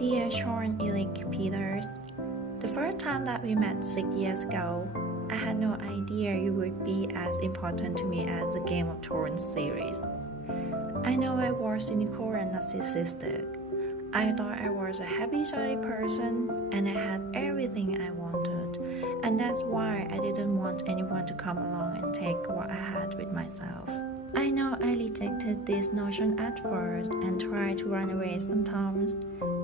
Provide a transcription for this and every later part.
Dear Sean Elick Peters, the first time that we met six years ago, I had no idea you would be as important to me as the Game of Thrones series. I know I was cynical and narcissistic. I thought I was a happy, jolly person and I had everything I wanted, and that's why I didn't want anyone to come along and take what I had with myself. I know I rejected this notion at first and tried to run away sometimes.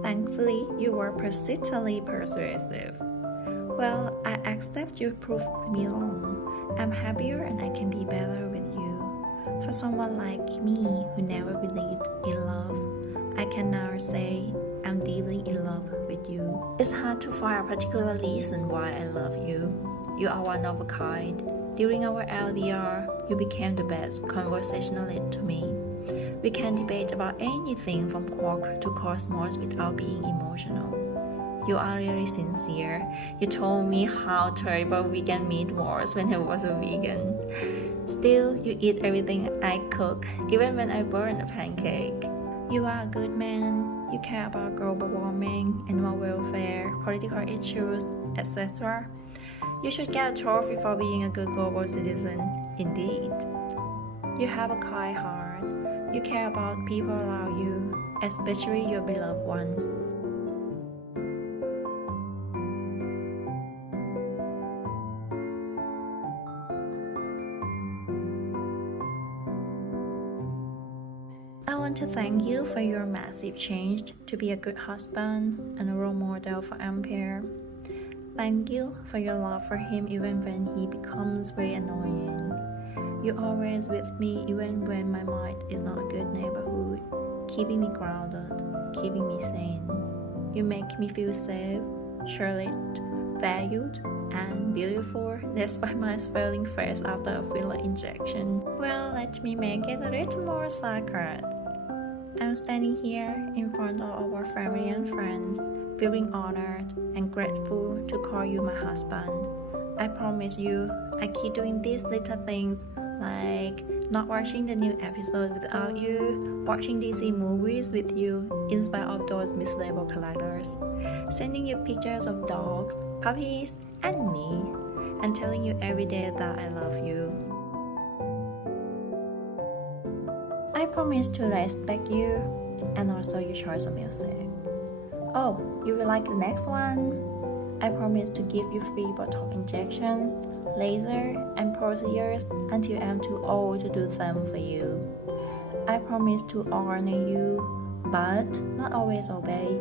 Thankfully, you were persistently persuasive. Well, I accept you proved me wrong. I'm happier and I can be better with you. For someone like me who never believed in love, I can now say I'm deeply in love with you. It's hard to find a particular reason why I love you. You are one of a kind. During our LDR, you became the best conversationalist to me. We can debate about anything from quark to cosmos without being emotional. You are really sincere. You told me how terrible vegan meat was when I was a vegan. Still, you eat everything I cook, even when I burn a pancake. You are a good man. You care about global warming, animal welfare, political issues, etc. You should get a trophy for being a good global citizen, indeed. You have a kind heart. You care about people around you, especially your beloved ones. I want to thank you for your massive change to be a good husband and a role model for Empire. Thank you for your love for him even when he becomes very annoying. You're always with me even when my mind is not a good neighborhood, keeping me grounded, keeping me sane. You make me feel safe, cherished, valued, and beautiful despite my swelling face after a filler injection. Well, let me make it a little more sacred. I'm standing here in front of our family and friends feeling honored and grateful to call you my husband. I promise you, I keep doing these little things like not watching the new episode without you, watching DC movies with you in spite of those mislabeled characters, sending you pictures of dogs, puppies, and me, and telling you every day that I love you. I promise to respect you and also your choice of music. Oh, you will like the next one? I promise to give you free bottle injections, laser, and procedures until I'm too old to do them for you. I promise to honor you, but not always obey.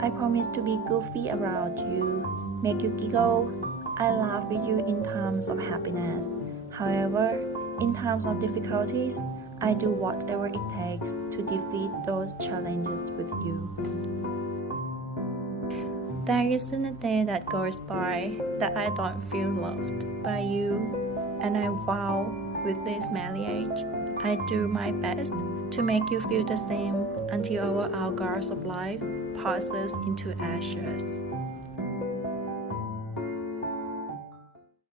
I promise to be goofy around you, make you giggle. I laugh with you in times of happiness. However, in times of difficulties, I do whatever it takes to defeat those challenges with you. There isn't a day that goes by that I don't feel loved by you, and I vow with this marriage, I do my best to make you feel the same until our hourglass of life passes into ashes.